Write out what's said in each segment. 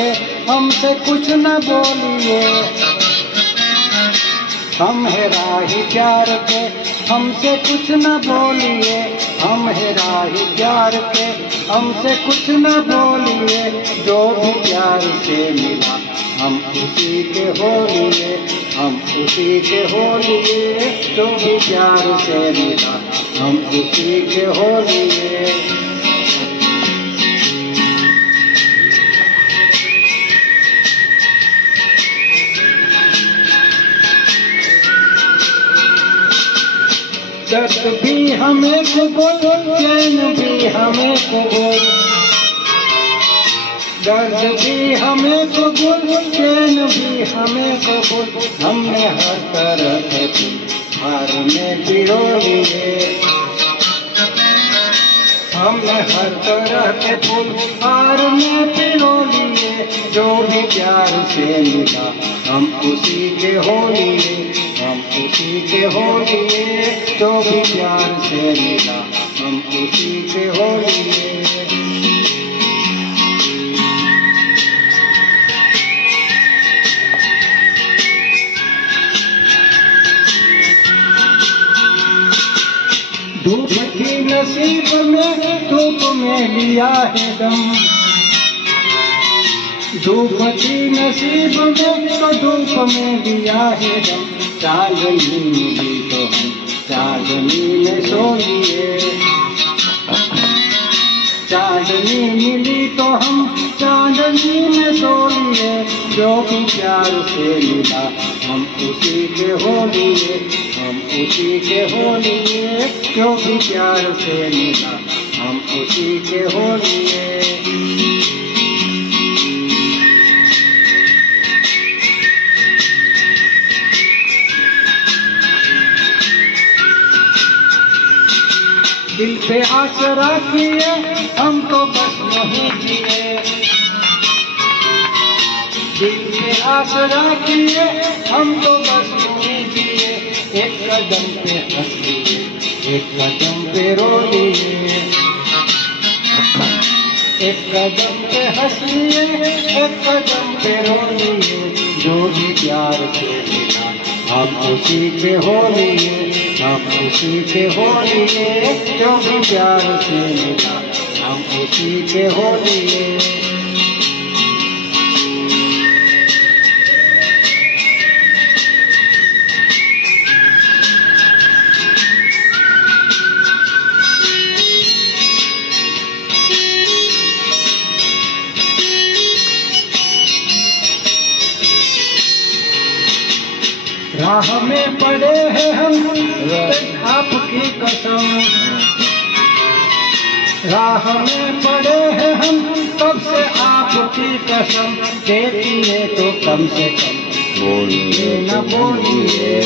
के हमसे कुछ न बोलिए। हम है राही प्यार के हमसे कुछ न बोलिए। हम है राही प्यार के हमसे कुछ न बोलिए। जो भी प्यार से मिला हम उसी के हो लिए। हम उसी के हो लिए। जो भी प्यार से मिला हम उसी के हो लिए। दर्द भी हमें कबूल, चैन भी हमें कबूल। दर्द भी हमें कबूल, चैन भी हमें कबूल। हमने हर तरह के हार में पिरो लिए। हमने हर तरह के फूल हार में पिरो लिए। जो भी प्यार से मिला हम उसी के हो लिए। हम उसी के हो लिए। जो भी प्यार से मिला हम उसी के हो लिए। धूप की नसीब में धूप में लिया है दम। धूप की नसीब में तो धूप में लिया है दम। चांदनी मिली तो हम चांदनी में सो लिए। चांदनी मिली तो हम चांदनी में सो लिए। जो भी प्यार से मिला हम उसी के हो लिए। हम उसी के हो लिए। जो भी प्यार से मिला हम उसी के हो लिए। दिल पे आसरा किए हम तो बस नहीं जिए। दिल पे आसरा किए हम तो बस नहीं जिए। एक कदम पे हंस लिए, एक कदम पे रो लिए। एक कदम पे हंस लिए, एक कदम पे रो लिए। जो भी प्यार से मिला हम उसी के हो लिए। हम उसी के हो लिए। जो भी प्यार से मिला हम उसी के हो लिए। राह में पड़े हैं हम आपकी कसम। राह में पड़े हैं हम कब से आपकी कसम। देखिए तो कम से कम बोलिए न बोलिए।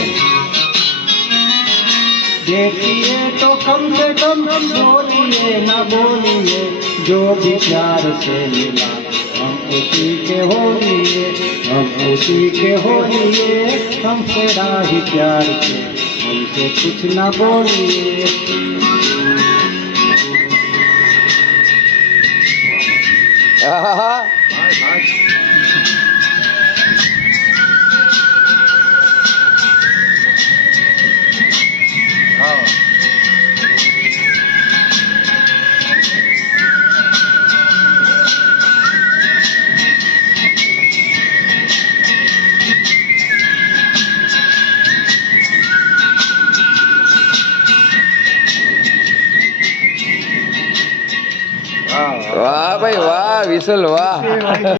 देखिए तो कम से कम बोलिए न बोलिए। जो भी प्यार से मिला हम उसी के हो लिए। हम उसी के हो लिए। हमसे राही प्यार के हमसे कुछ न बोलिए। વાહ ભાઈ વાહ, વિશુલ વાહ.